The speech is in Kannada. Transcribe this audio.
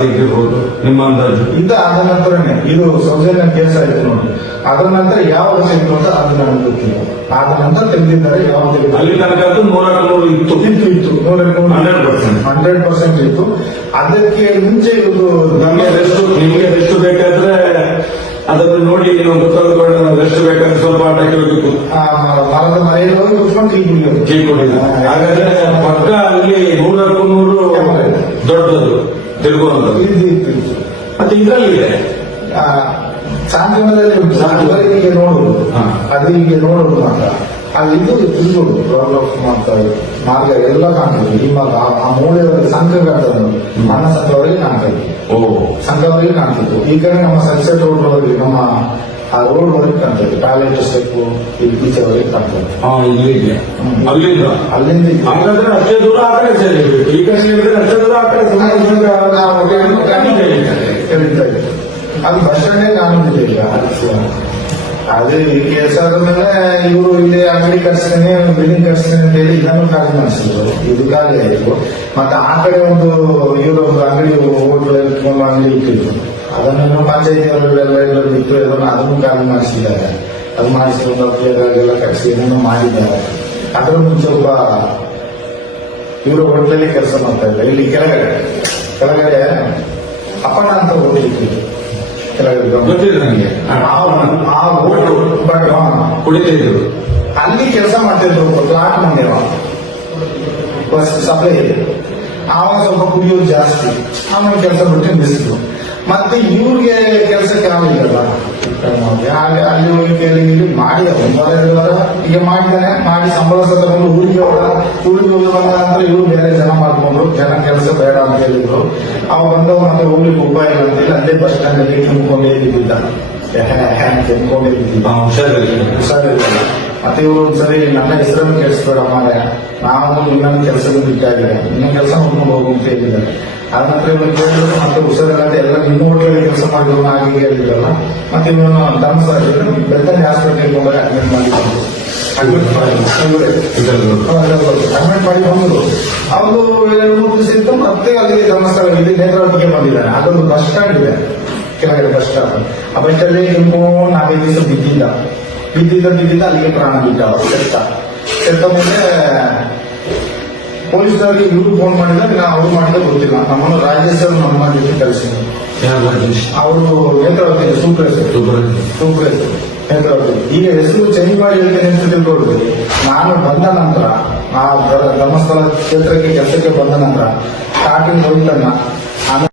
ತೆಗೆದಿರ್ಬೋದು ನಿಮ್ಮ ಅಂದಾಜು? ಇದು ಆದ ನಂತರನೇ ಇದು ಸೌಜನ್ಯ ಕೇಸ್ ಆಯ್ತು ನೋಡಿ. ಅದರ ನಂತರ ಯಾವ ತೆಗೆದು ಅಂತ ಅದು ನನಗೆ ಗೊತ್ತಿಲ್ಲ. ಆದ ನಂತರ ತೆಗೆದಿದ್ದಾರೆ ಯಾವ ತೆಗೆದು ಅಲ್ಲಿ ತನಕ ಅದು ನೂರಕ್ಕೆ ನೂರು ಇತ್ತು. ಇತ್ತು ಇತ್ತು. ನೂರಕ್ಕೆ ನೂರು. 100%. ಹಂಡ್ರೆಡ್ ಪರ್ಸೆಂಟ್ ಇತ್ತು. ಅದಕ್ಕೆ ಮುಂಚೆ ಇದು ನಮಗೆ ರೆಸ್ಟ್ ನಿಮಗೆ ರೆಸ್ಟ್ ಬೇಕಾದ್ರೆ ಅದನ್ನು ನೋಡಿ ನೀವು ಗೊತ್ತಾಗ್ಕೊಂಡು ರೆಸ್ಟ್ ಬೇಕಾದ್ರೆ ಸ್ವಲ್ಪ ಆಟ ಕೇಳಬೇಕು ಮರದ ಮರೆಯಲ್ಲಿ ಹೋಗಿ ಕುತ್ಕೊಂಡು ಟೀ ಕುಡಿಯೋದು. ಟೀ ಕುಡಿಯೋದು. ಹಾಗಾದ್ರೆ ಪಕ್ಕ ಅಲ್ಲಿ ನೂರಕ್ಕೂ ನೂರು ಇತ್ತು ಮತ್ತೆ ಇದರಲ್ಲಿ ಇದೆ. ಆ, ಸಾಂತ್ವನದಲ್ಲಿ ಸಾಂತ್ವನಿಗೆ ನೋಡುದು. ಹಾ. ಅದು ಹೀಗೆ ನೋಡೋದು ಮಾತ್ರ. ಅಲ್ಲಿ ಇದು ಡೆವಲಪ್ ಮಾಡ್ತಾರೆ ಮಾರ್ಗ ಎಲ್ಲ ಕಾಣ್ತದೆ. ನಿಮ್ಮ ಆ- ಆ ಮೂಲೆಯವರೆಗೆ ಸಂಘ ಕಾಣ್ತದೆ. ಅನ್ನ ಸಂಘವರೆಗೆ ಕಾಣ್ತದೆ. ಓ. ಸಂಘವರಿಗೆ ಕಾಣ್ತಿತ್ತು ಈ ಕಡೆ ನಮ್ಮ ಒಳಗೆ ನಮ್ಮ ಆ ರೋಡ್ ಒಳಗೆ ಕಾಣ್ತದೆ ಪ್ಯಾಲೆಟ್ ಸ್ಟೆಪ್ ಈಚೆವರೆಗೆ ಕಾಣ್ತದೆ ಹಾ ಇಲ್ಲಿ ಇದೆ ಹ್ಮ್. ಅಲ್ಲಿಂದ? ಅಲ್ಲಿಂದ ಈ ಹಾಗಾದ್ರೆ ಅಷ್ಟೇ ದೂರ ಆ ಕಡೆ ಈ ಸೇರಿದ್ರೆ ಅಷ್ಟೇ ದೂರ ಆ ಕಡೆ ನಾವು ಇದೆ. ಕರೀತಾ ಇದ್ದೆ. ಅದು ಬಸ್ ಸ್ಟ್ಯಾಂಡೇ ಕಾಣುದಿಲ್ಲ ಈಗ ಅದು ಅದೇ ಈ ಕೆಲಸ ಇವರು ಇಲ್ಲಿ ಅಂಗಡಿ ಕಟ್ಸ್ತೇನೆ ಬಿಲ್ಡಿಂಗ್ ಕಟ್ಸ್ತೇನೆ ಅಂತ ಹೇಳಿ ಇದನ್ನು ಖಾಲಿ ಮಾಡಿಸಿದ್ರು. ಇದು ಖಾಲಿ ಆಯಿತು. ಮತ್ತೆ ಆ ಕಡೆ ಒಂದು ಇವರು ಒಂದು ಅಂಗಡಿ ಹೋಟ್ಲು ಅಂಗಡಿ ಇಟ್ಟಿದ್ರು. ಅದನ್ನು ಪಂಚಾಯತಿ ಅವರೆಲ್ಲ ಎಲ್ಲ ಬಿಟ್ಟು ಅದನ್ನು ಅದನ್ನು ಕಾರಣ ಮಾಡಿಸಿದ್ದಾರೆ. ಅದು ಮಾಡಿಸಿಕೊಂಡು ಕಟ್ಟಿಸಿ ಏನನ್ನು ಮಾಡಿದ್ದಾರೆ. ಅದರ ಮುಂಚೆ ಒಬ್ಬ ಇವರು ಹೋಟೆಲಲ್ಲಿ ಕೆಲಸ ಮಾಡ್ತಾ ಇದ್ದಾರೆ ಇಲ್ಲಿ ಕೆಳಗಡೆ ಕೆಳಗಡೆ ಅಪ್ಪಣ್ಣ ಅಂತ ಹೋಗ್ಲಿಕ್ಕೆ. ಅಲ್ಲಿ ಕೆಲಸ ಮಾಡ್ತಿದ್ರು ಫ್ಲಾಟ್ ಮಂದಿರ ಬಸ್ ಸಪ್ಲೈ ಆವಾಗ ಸ್ವಲ್ಪ ಕುಡಿಯೋದು ಜಾಸ್ತಿ. ಆಮೇಲೆ ಕೆಲಸ ಬಿಟ್ಟು ನಿಲ್ಲಿಸಿದ್ರು. ಮತ್ತೆ ಇವ್ರಿಗೆ ಕೆಲಸಕ್ಕೆ ಆಗಿಲ್ಲಲ್ಲ ಹಾಗೆ ಅಲ್ಲಿ ಹೋಗಿ ಇಲ್ಲಿ ಮಾಡಿ ಒಂದು ವಾರ ಈಗ ಮಾಡಿದ್ದಾನೆ ಮಾಡಿ ಸಂಬಳ ತಗೊಂಡು ಊರಿಗೆ ಹೋದ. ಊರಿಗೆ ಹೋಗಿ ಬಂದ ನಂತರ ಇವ್ರು ಬೇರೆ ಜನ ಮಾಡ್ಕೊಂಡ್ರು ಜನ ಕೆಲಸ ಬೇಡ ಅಂತ ಹೇಳಿದ್ರು. ಅವ ಬಂದವ ಮತ್ತೆ ಹೋಗ್ಲಿಕ್ಕೆ ಉಪಾಯ ಇಲ್ಲ ಅಂತ ಹೇಳಿ ಅಲ್ಲೇ ಬಸ್ ಸ್ಟ್ಯಾಂಡ್ ಅಲ್ಲಿ ತುಂಬಿಕೊಂಡೇ ಹುಷಾರಿಲ್ಲ ಹುಷಾರಿಲ್ಲ ಮತ್ತೆ ಇವರು ಸರಿ ನನ್ನ ಹೆಸರನ್ನು ಕೆಡಿಸ್ಬೇಡ ಮಾಡ ನಾನು ಇನ್ನೊಂದು ಕೆಲಸದಲ್ಲಿ ಬಿಟ್ಟಾಗಿದೆ. ಇನ್ನೊಂದು ಕೆಲಸ ನೋಡ್ಕೊಂಡು ಹೋಗು ಅಂತ ಹೇಳಿದ್ದಾರೆ. ಆದ ನಂತರ ಕೇಳಿದ್ರು ಮತ್ತೆ ಹುಷಾರಿಲ್ಲದೆ ಎಲ್ಲ ನಿಮ್ಮ ಹೋಟೆಲ್ ಕೆಲಸ ಮಾಡಿದ್ರು ಹಾಗೆ ಹೇಳಿದ್ರಲ್ಲ. ಮತ್ತೆ ಇವನು ಧರ್ಮಸ್ಥಳ ಬೆಳ್ತಂಗಿ ಹಾಸ್ಪಿಟಲ್ ಹೋಗಿ ಅಡ್ಮಿಟ್ ಮಾಡಿದ್ರು. ಅಡ್ಮಿಟ್ ಮಾಡಿ ಬಂದರು. ಅವರು ಮೂರು ದಿವಸ ಇತ್ತು ಮತ್ತೆ ಅಲ್ಲಿ ಧರ್ಮಸ್ಥಳ ಇಲ್ಲಿ ನೇತ್ರಾವತಿಗೆ ಬಂದಿದ್ದಾನೆ ಅದೊಂದು ಬಸ್ ಸ್ಟ್ಯಾಂಡ್ ಇದೆ ಕೆಳಗಡೆ ಬಸ್ ಸ್ಟಾಂಡ್ ಆ ಬಸ್ ಸ್ಟ್ಯಾಂಡ್ ಕೆಂಪೋನ್ ನಾಲ್ಕೈದು ದಿವಸ ಬಿದ್ದಿದ್ದ. ಬಿದ್ದಿದ್ದ ಬಿದ್ದಿದ್ದ ಅಲ್ಲಿಗೆ ಪ್ರಾಣ ಬಿದ್ದ. ಅವರು ಸೆತ್ತ. ಸೆತ್ತ ಮೇಲೆ ಪೊಲೀಸ್ನವರಿಗೆ ನೀವು ಫೋನ್ ಮಾಡಿದಾಗ ನಾವು ಅವ್ರು ಮಾಡಿದ ಗೊತ್ತಿಲ್ಲ. ನಮ್ಮನ್ನು ರಾಜೇಶ್ ಅವರು ನಮ್ಮ ಜೊತೆ ಕಳಿಸಿದ್ರು? ಅವರು ನೇತ್ರಾವತಿ ಸೂಪರ್. ಸೂಪರ್ವೈಸರ್ ನೇತ್ರಾವತಿ. ಈಗ ಹೆಸರು ಚೇಂಜ್ ಮಾಡಿ ಹೇಳ್ತೇನೆ ಅಂತ ತಿಳ್ಕೊಳ್ಬೋದು ನಾನು ಬಂದ ನಂತರ ಆ ಧರ್ಮಸ್ಥಳ ಕ್ಷೇತ್ರಕ್ಕೆ ಕೆಲಸಕ್ಕೆ ಬಂದ ನಂತರ ಸ್ಟಾರ್ಟಿಂಗ್ ಆಮೇಲೆ